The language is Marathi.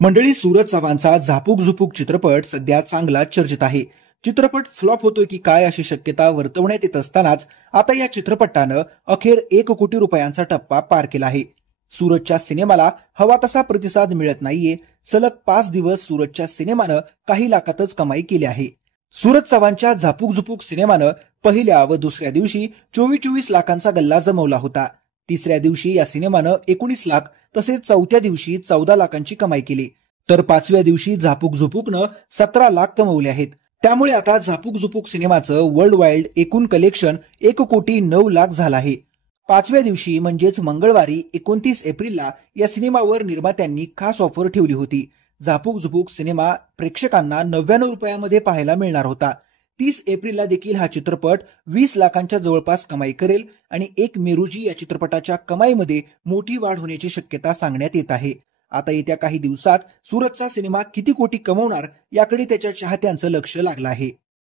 मंडळी, सूरज चव्हाणचा झापूक झुपूक चित्रपट सध्या चांगला चर्चेत आहे. चित्रपट फ्लॉप होतोय की काय अशी शक्यता वर्तवण्यात येत असतानाच आता या चित्रपटानं अखेर 1 कोटी रुपयांचा टप्पा पार केला आहे. सूरजच्या सिनेमाला हवा तसा प्रतिसाद मिळत नाहीये. सलग 5 दिवस सूरजच्या सिनेमानं काही लाखातच कमाई केली आहे. सूरज चव्हाणच्या झापूक झुपूक सिनेमानं पहिल्या व दुसऱ्या दिवशी 24 लाखांचा गल्ला जमवला होता. तिसऱ्या दिवशी या सिनेमानं 19 लाख तसेच चौथ्या दिवशी 14 लाखांची कमाई केली. तर 5व्या दिवशी झापूक झुपूकनं 17 लाख कमवले आहेत. त्यामुळे आता झापूक झुपूक सिनेमाचं वर्ल्ड वाईड एकूण कलेक्शन 1,09,00,000 झालं आहे. 5व्या दिवशी म्हणजेच मंगळवारी 29 एप्रिलला या सिनेमावर निर्मात्यांनी खास ऑफर ठेवली होती. झापूक झुपूक सिनेमा प्रेक्षकांना 99 रुपयामध्ये पाहायला मिळणार होता. 30 एप्रिलला देखील हा चित्रपट 20 लाखांच्या जवळपास कमाई करेल आणि 1 मे रोजी या चित्रपटाच्या कमाईमध्ये मोठी वाढ होण्याची शक्यता सांगण्यात येत आहे. आता येत्या काही दिवसात सूरजचा सिनेमा किती कोटी कमवणार याकडे त्याच्या चाहत्यांचं लक्ष लागलं आहे.